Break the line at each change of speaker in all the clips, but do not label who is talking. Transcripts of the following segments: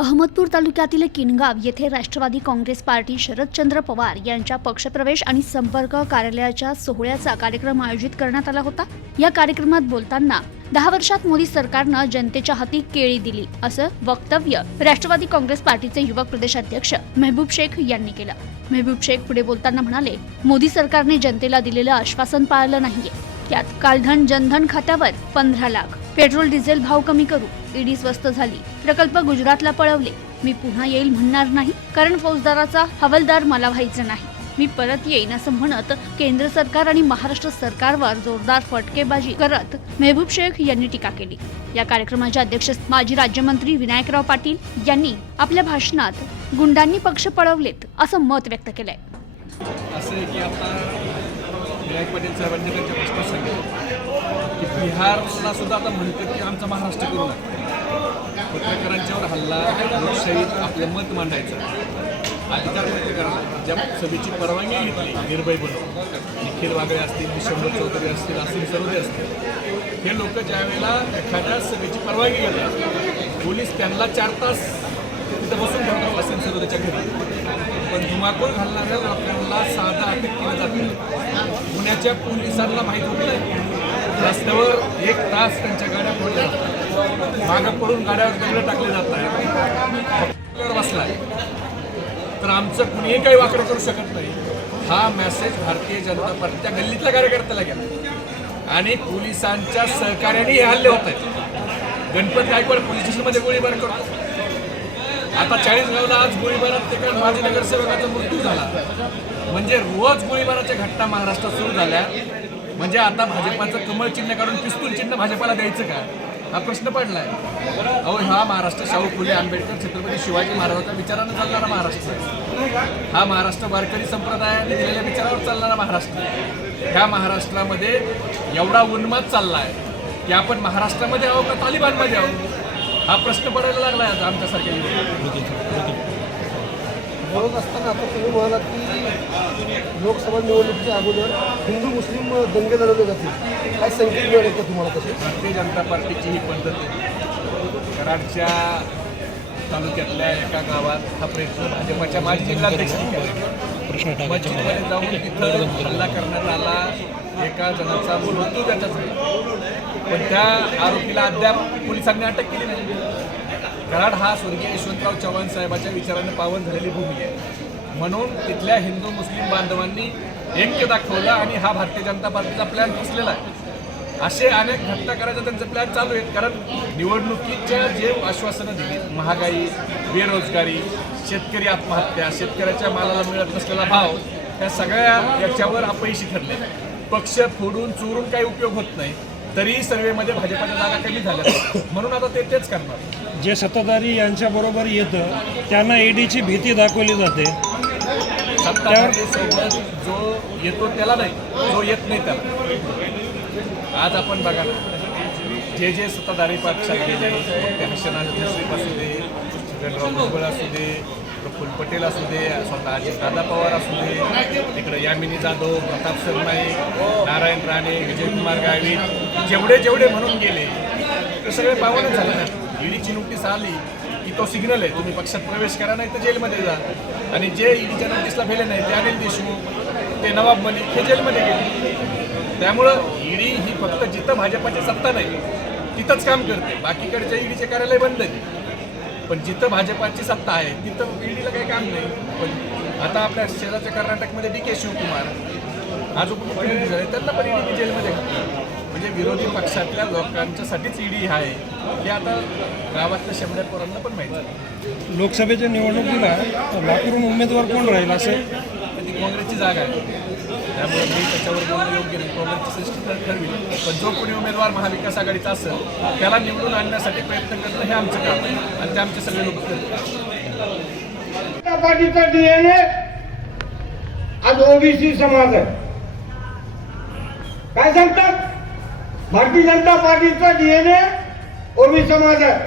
अहमदपूर तालुक्यातील किनगाव येथे Rashtrawadi Congress party Sharadchandra Pawar यांच्या पक्षप्रवेश आणि संपर्क कार्यालयाच्या सोहळ्याचा कार्यक्रम आयोजित करण्यात आला होता. या कार्यक्रमात बोलताना दहा वर्षात मोदी सरकारनं जनतेच्या हाती केळी दिली असं वक्तव्य राष्ट्रवादी काँग्रेस पार्टीचे युवक प्रदेशाध्यक्ष मेहबूब शेख यांनी केलं. मेहबूब शेख पुढे बोलताना म्हणाले मोदी सरकारने जनतेला दिलेलं आश्वासन पाळलं नाहीये. त्यात कालधन जनधन खात्यावर पंधरा लाख. पेट्रोल डिझेल भाव कमी करू. ईडी स्वस्त झाली. प्रकल्प गुजरातला पळवले. मी पुन्हा येईल म्हणणार नाही कारण फौजदाराचा हवालदार मला व्हायचं नाही. मी परत येईन असं म्हणत केंद्र सरकार आणि महाराष्ट्र सरकारवर जोरदार फटकेबाजी करत मेहबूब शेख यांनी टीका केली. या कार्यक्रमाच्या अध्यक्ष माजी राज्यमंत्री विनायकराव पाटील यांनी आपल्या भाषणात गुंडांनी पक्ष पळवलेत असं मत व्यक्त केलंय.
आहे की आता विनायक पाटील साहेबांनी त्यांच्या प्रश्न सांगितलं की बिहारला सुद्धा आता म्हणतात की आमचा महाराष्ट्र करू नका. पत्रकारांच्यावर हल्ला लोकशाहीत आपलं मत मांडायचं. अधिकार पत्रकारांना ज्या सभेची परवानगी घेतली निर्भय बनवून निखिल वागळे असतील शंभर चौधरी असतील असीम सरोदे असतील. हे लोक ज्यावेळेला एखाद्या सभेची परवानगी घेतात पोलीस त्यांना चार तास तिथं बसून ठेवतात असीम सरोदेच्या घरी. पण धुमाकूळ घालणाऱ्या लोकांना साधा अटक केलं जातं पुण्याच्या पोलिसांना माहीत होत नाही रस्त्यावर एक तास त्यांच्या गाड्या फोडल्या जातात मागं पडून गाड्यावर दगड टाकले जात आहे बसला तर आमचं कुणीही काही वाकडं करू शकत नाही. हा मेसेज भारतीय जनता पार्टीच्या गल्लीतल्या कार्यकर्त्याला गेला. आणि पोलिसांच्या सहकार्याने हे हल्ले होत आहेत. गणपत गायकवाड पोलीस स्टेशनमध्ये गोळीबार करतो. आता चाळीस गावला आज गोळीबारात एका माजी नगरसेवकाचा मृत्यू झाला. म्हणजे रोज गोळीबाराच्या घटना महाराष्ट्रात सुरू झाल्या. म्हणजे आता भाजपाचं कमळ चिन्ह काढून पिस्तूल चिन्ह भाजपाला द्यायचं का? हा प्रश्न पडलाय. अहो हा महाराष्ट्र शाहू फुले आंबेडकर छत्रपती शिवाजी महाराजांच्या विचारानं चालणारा महाराष्ट्र. आहे. हा महाराष्ट्र वारकरी संप्रदायाने दिलेल्या विचारावर चालणारा महाराष्ट्र. ह्या महाराष्ट्रामध्ये एवढा उन्माद चाललाय की आपण महाराष्ट्रामध्ये आहो का तालिबानमध्ये आहो हा प्रश्न पडायला लागला आहे आता आमच्यासारख्या.
बोलत असताना आता तुम्ही म्हणालात की लोकसभा निवडणुकीच्या अगोदर हिंदू मुस्लिम दंगे लढवले जातील. काय संकेत मिळाले का तुम्हाला तसे?
भारतीय जनता पार्टीची ही पद्धत आहे. कराडच्या तालुक्यातल्या एका गावात हा प्रयत्न भाजपच्या माजी केला. मस्जिदमध्ये जाऊन तिथं हल्ला करण्यात आला. एका जणाचा मृत्यू त्याच्याच पण त्या आरोपीला अद्याप पोलिसांनी अटक केली नाही. कराड हा स्वर्गीय यशवंतराव चव्हाण साहेबाच्या विचाराने पावन झालेली भूमी आहे. म्हणून तिथल्या हिंदू मुस्लिम बांधवांनी ऐक्य दाखवलं आणि हा भारतीय जनता पार्टीचा प्लॅन फसलेला आहे. असे अनेक घटना करायचा त्यांचे प्लॅन चालू आहेत. कारण निवडणुकीच्या जे आश्वासनं दिली महागाई बेरोजगारी शेतकरी आत्महत्या शेतकऱ्याच्या मालाला मिळत नसलेला भाव या सगळ्या याच्यावर अपयशी ठरले पक्ष फोडून चोरून काही उपयोग होत नाही. तरीही सर्वेमध्ये भाजपाच्या जागा कमी झाल्या म्हणून आता ते तेच करणार.
जे सत्ताधारी यांच्याबरोबर येतं त्यांना ईडीची भीती दाखवली जाते.
सत्ताधारी सोबत जो येतो त्याला नाही जो येत नाही त्याला. आज आपण बघा जे जे सत्ताधारी पक्षात गेले त्या शनाज मुश्रीफ असू दे भुजबळ असू दे प्रफुल्ल पटेल असू दे स्वतः दादा पवार असू दे तिकडे यामिनी जाधव प्रताप सरनाईक नारायण राणे विजयकुमार गावित जेवढे जेवढे म्हणून गेले ते सगळे पावनच झाले ना. ईडीची नोटीस आली की तो सिग्नल आहे तुम्ही पक्षात प्रवेश करा नाही तर जेलमध्ये जा. आणि जे ईडीच्या नोटीसला भेले नाही ते अनिल देशमुख ते नवाब मलिक हे जेलमध्ये गेले. त्यामुळं ईडी ही फक्त जिथं भाजपाची सत्ता नाही तिथंच काम करते. बाकीकडच्या ईडीचे कार्यालय बंद आहे. पण जिथं भाजपाची सत्ता आहे तिथं ईडीला काही काम नाही. पण आता आपल्या शेजारच्या कर्नाटकमध्ये डी के शिवकुमार आज उपमुख्यमंत्री झाले त्यांना पण ईडी जेलमध्ये म्हणजे विरोधी पक्षातल्या लोकांच्यासाठीच ईडी आहे हे आता गावातल्या शंभर पोरांना पण माहिती आहे.
लोकसभेच्या निवडणुकीला लातूरून उमेदवार कोण राहील असं?
ती काँग्रेसची जागा आहे. त्यामुळे मी त्याच्यावर बोलणं योग्य नाही. काँग्रेसची सृष्टी ठरवी. पण जो कोणी उमेदवार महाविकास आघाडीचा असेल त्याला निवडून आणण्यासाठी प्रयत्न करणं हे आमचं काम आहे. आणि ते आमचे सगळे लोक करतात.
पार्टीचा डीएनए आज ओबीसी समाज आहे. काय सांगतात? भारतीय जनता पार्टीचा डीएनए ओबी समाज आहे.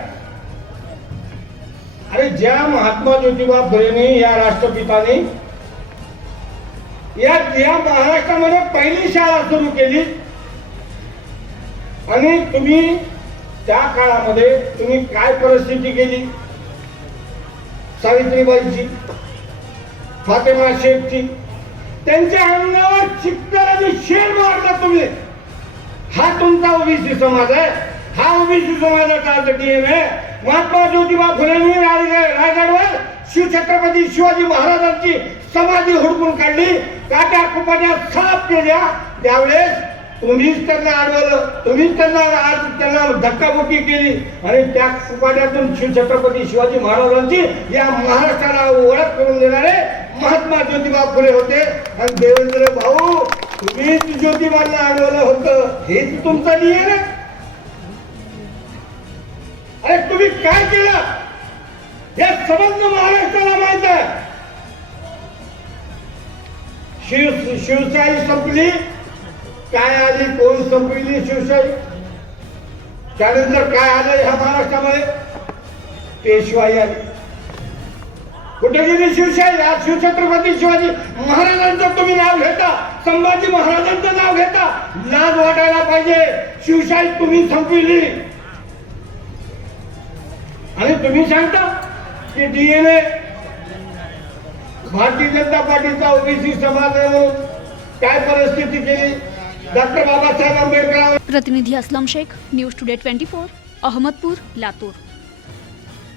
अरे ज्या महात्मा ज्योतिबा फुलेनी या राष्ट्रपितानी या या महाराष्ट्रामध्ये पहिली शाळा सुरू केली. आणि तुम्ही त्या काळामध्ये तुम्ही काय परिस्थिती केली? सावित्रीबाईची फातेमा शेखची त्यांच्या अंगावर चिकटाला शेर मारला तुम्ही. हा तुमचा ओबीसी समाज आहे. हा ओबीसी समाजाचा आज डीएम आहे महात्मा ज्योतिबा फुलेंनी रायगड- रायगडवर शिवछत्रपती शिवाजी महाराजांची समाधी हुडकून काढली. काट्या कुपाट्या साफ केल्या. त्यावेळेस तुम्हीच त्यांना अडवलं. तुम्हीच त्यांना आज त्यांना धक्काबुक्की केली. आणि त्या कुपाट्यातून शिवछत्रपती शिवाजी महाराजांची या महाराष्ट्राला ओळख करून देणारे महात्मा ज्योतिबा फुले होते. आणि देवेंद्र भाऊ तुम्हीच ज्योतिबांना अडवलं होतं. हेच तुमचं नियम आहे तुम्ही काय केलं? हे समजणं महाराष्ट्राला माहीत आहे. शिव शिवशाही संपली. काय आली कोण संपली शिवशाही? त्यानंतर काय आलं ह्या महाराष्ट्रामध्ये? पेशवाई आली. कुठे गेली शिवशाही? आज शिवछत्रपती शिवाजी महाराजांचं तुम्ही नाव घेता. संभाजी महाराजांचं नाव घेता. लाज वाटायला पाहिजे. शिवशाही तुम्ही संपविली आणि तुम्ही सांगता? की डीएनए भारतीय जनता पार्टीचा ओबीसी समाज आहे म्हणून काय परिस्थिती केली? डॉक्टर बाबासाहेब आंबेडकर
प्रतिनिधी Aslam Shaikh news today twenty four Ahmadpur Latur.